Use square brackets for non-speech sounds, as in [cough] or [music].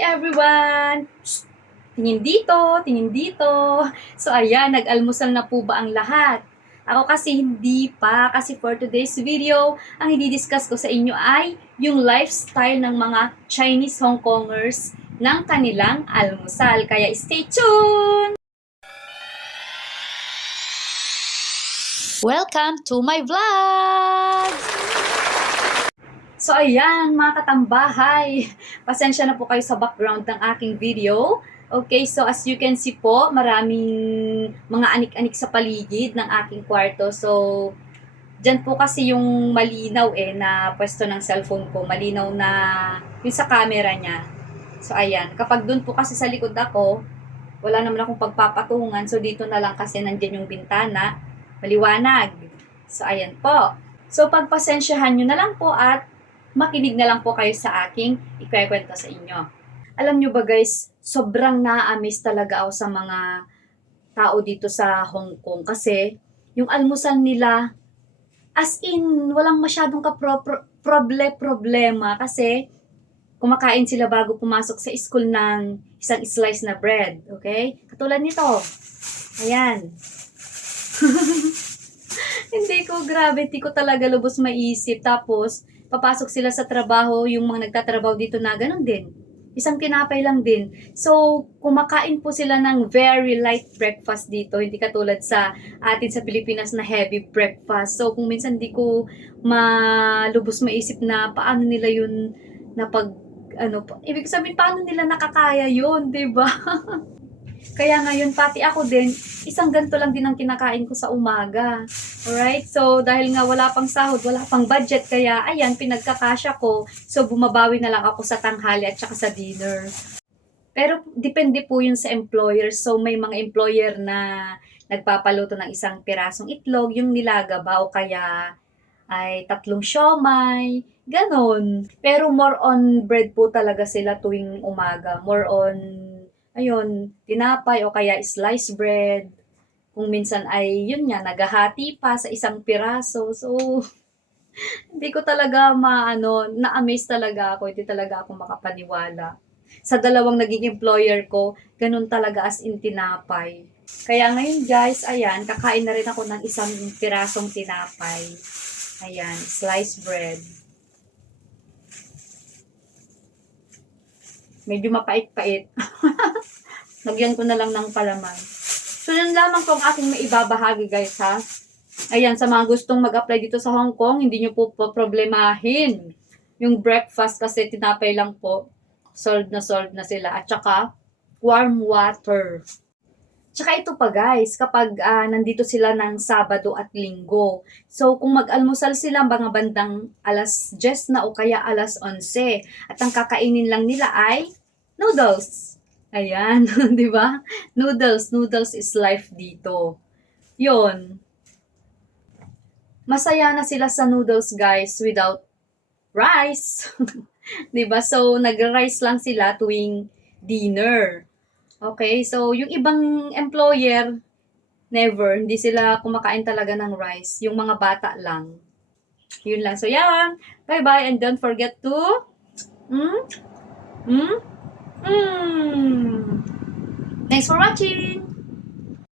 everyone! Tingin dito, tingin dito. So ayan, nag-almusal na po ba ang lahat? Ako kasi hindi pa, kasi for today's video, ang i-discuss ko sa inyo ay yung lifestyle ng mga Chinese Hong Kongers ng kanilang almusal. Kaya stay tuned! Welcome to my vlog! So ayan, mga katambahay, [laughs] pasensya na po kayo sa background ng aking video. Okay, so as you can see po, maraming mga anik-anik sa paligid ng aking kwarto. So, dyan po kasi yung malinaw eh na pwesto ng cellphone ko. Malinaw na yung sa camera niya. So, ayan. Kapag dun po kasi sa likod ako, wala naman akong pagpapatungan. So, dito na lang kasi nandyan yung bintana. Maliwanag. So, ayan po. So, pagpasensyahan nyo na lang po at makinig na lang po kayo sa aking ikwekwento sa inyo. Alam nyo ba guys, sobrang na-amaze talaga ako sa mga tao dito sa Hong Kong kasi yung almusal nila as in walang masyadong kaproble-problema kasi kumakain sila bago pumasok sa school ng isang slice na bread, okay? Katulad nito. Ayan. [laughs] hindi ko, grabe, hindi ko talaga lubos maisip. Tapos, papasok sila sa trabaho, yung mga nagtatrabaho dito na ganun din. Isang tinapay lang din. So, kumakain po sila ng very light breakfast dito. Hindi katulad sa atin sa Pilipinas na heavy breakfast. So, kung minsan di ko malubos maisip na paano nila yun na pag, ano, ibig sabihin, paano nila nakakaya yun, di ba? [laughs] Kaya ngayon, pati ako din, isang ganto lang din ang kinakain ko sa umaga. Alright? So, dahil nga wala pang sahod, wala pang budget, kaya ayan, pinagkakasya ko. So, bumabawi na lang ako sa tanghali at saka sa dinner. Pero, depende po yun sa employer. So, may mga employer na nagpapaluto ng isang pirasong itlog, yung nilaga ba, o kaya ay tatlong siomay, ganon. Pero more on bread po talaga sila tuwing umaga. More on, ayun, tinapay o kaya sliced bread. Kung minsan ay, yun nga, naghahati pa sa isang piraso. So, [laughs] hindi ko talaga maano, na-amaze talaga ako. Hindi talaga ako makapaniwala. Sa dalawang naging employer ko, ganun talaga as in tinapay. Kaya ngayon guys, ayan, kakain na rin ako ng isang pirasong tinapay. Ayan, sliced bread. Medyo mapait-pait. [laughs] Lagyan ko na lang ng palaman. So, yun lamang po ang aking maibabahagi guys ha. Ayan, sa mga gustong mag-apply dito sa Hong Kong, hindi nyo po po problemahin. Yung breakfast kasi tinapay lang po. Solved na solved na sila. At saka, warm water. Tsaka ito pa guys, kapag ah, nandito sila ng Sabado at Linggo. So kung mag-almusal sila mga bandang alas 10 na o kaya alas 11 at ang kakainin lang nila ay noodles. Ayan, [laughs] 'di ba? Noodles, noodles is life dito. 'Yon. Masaya na sila sa noodles guys without rice. [laughs] 'Di ba? So nag-rice lang sila tuwing dinner. Okay, so yung ibang employer, never, hindi sila kumakain talaga ng rice. Yung mga bata lang. Yun lang. So yan, bye-bye and don't forget to, hmm? Hmm? Hmm? Thanks for watching!